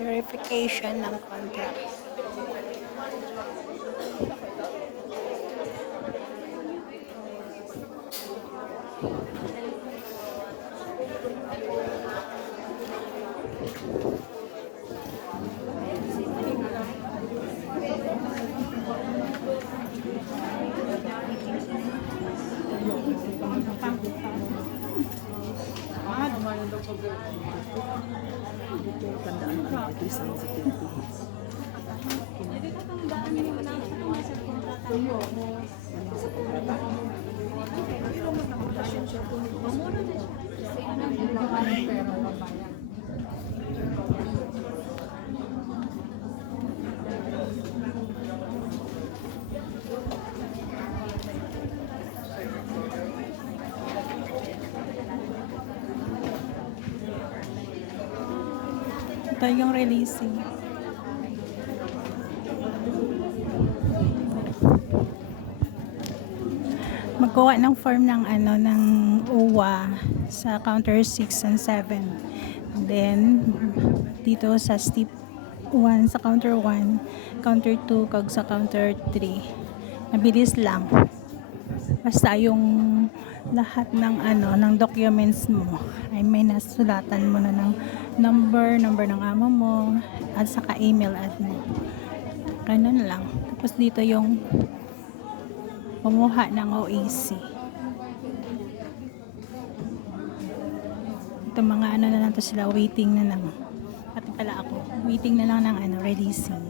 Verification ng contract. Tandaan ang edisan sa Philippines. Ito yung releasing. Magkuha ng form ng ng UWA sa counter 6 and 7. Then dito sa step 1 sa counter 1, counter 2 kag sa counter 3. Mabilis lang. Basta yung lahat ng ng documents mo ay may nasulatan mo na ng number ng amo mo at saka email at mo. Ganun lang. Tapos dito yung kumuha ng OAC. Ito mga na lang to sila, waiting na lang. Pati pala ako, waiting na lang ng releasing.